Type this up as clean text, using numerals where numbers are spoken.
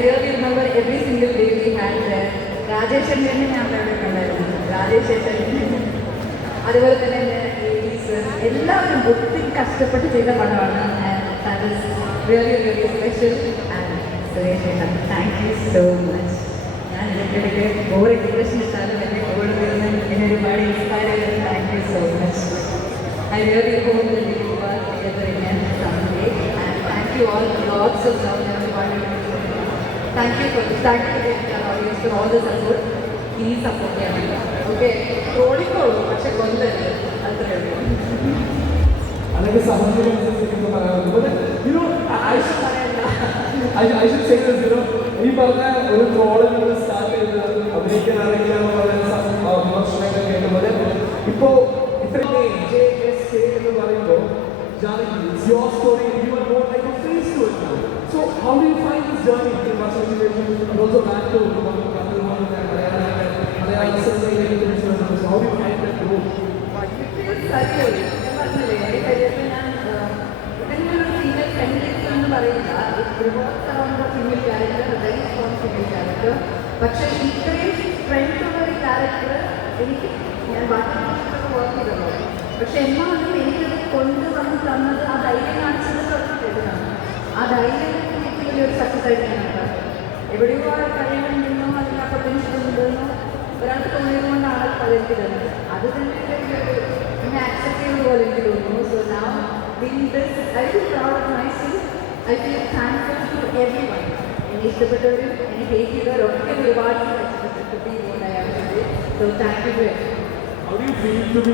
really remember every single day we had there. Rajesh ചേട്ടനെ ഞാൻ അവിടെ കണ്ടായിരുന്നു. രാജേഷ് ചേട്ടൻ അതുപോലെ തന്നെ ലേഡീസ് എല്ലാവരും ഒത്തിരി കഷ്ടപ്പെട്ട് ചെയ്ത പടമാണ്. That is really really special. And Suresh ചേട്ടൻ താങ്ക് യു സോ മച്ച്. ഞാൻ ഇതിൻ്റെ ഓരോ എക്സ്പ്രഷൻ ഇട്ടാലും എന്നെ ഓടി വരുന്ന എന്നെ ഒരുപാട് ഇൻസ്പയർ ചെയ്തത് thank you so much. I really hope that we will work together again someday. And thank you all, lots of love and everybody. Thank you for this. Thank you to the audience for all the support. Please support me. Okay. ഓടിക്കോളൂ പക്ഷെ കൊല്ലരുത് അത്രയേ ഉള്ളൂ. അതൊക്കെ സമൂഹത്തിൽ I should say this, ഈ പറഞ്ഞ ഒരു ട്രോളിൽ start ചെയ്തത് അഭിനയിക്കാനാണെങ്കിലും വിമർശനങ്ങൾ കേൾക്കുന്നത് ഇപ്പോൾ എന്ന് പറയുമ്പോൾ it's your story and you are more like a face to it now. So how do you find this journey in Russian situation and also back to how do you find that growth? പക്ഷേ ഇത്രയും strength ഉള്ള ഒരു character എനിക്ക് ഞാൻ ബാക്കി work ചെയ്തല്ലോ. പക്ഷെ എന്നാലും എനിക്കത് കൊണ്ടുവന്ന് തന്നത് ആ ധൈര്യം കാണിച്ചത് തൊട്ടിട്ടാണ്. ആ ധൈര്യം എനിക്ക് വലിയൊരു സക്സസ് ആയിട്ട് ഞാൻ ഉണ്ടാകും. എവിടെയോ ആ കഴിയുന്നുണ്ടെന്നോ അതിൽ ആ പൊട്ടൻഷ്യൽ ഉണ്ടെന്നോ ഒരാൾക്ക് തോന്നിയത് കൊണ്ടാണ് അതെനിക്ക് തന്നത്. അത് തന്നെ എന്നെ ആക്സെപ്റ്റ് ചെയ്ത പോലെ എനിക്ക് തോന്നുന്നു. So now being this I feel proud of myself. I feel thankful to everyone. എന്നെ ഇഷ്ടപ്പെട്ടവരും എന്നെ ഹേറ്റ് ചെയ്തവരൊക്കെ ഒരുപാട് കഷ്ടപ്പെട്ടിട്ട്. So thank you. How do you feel to be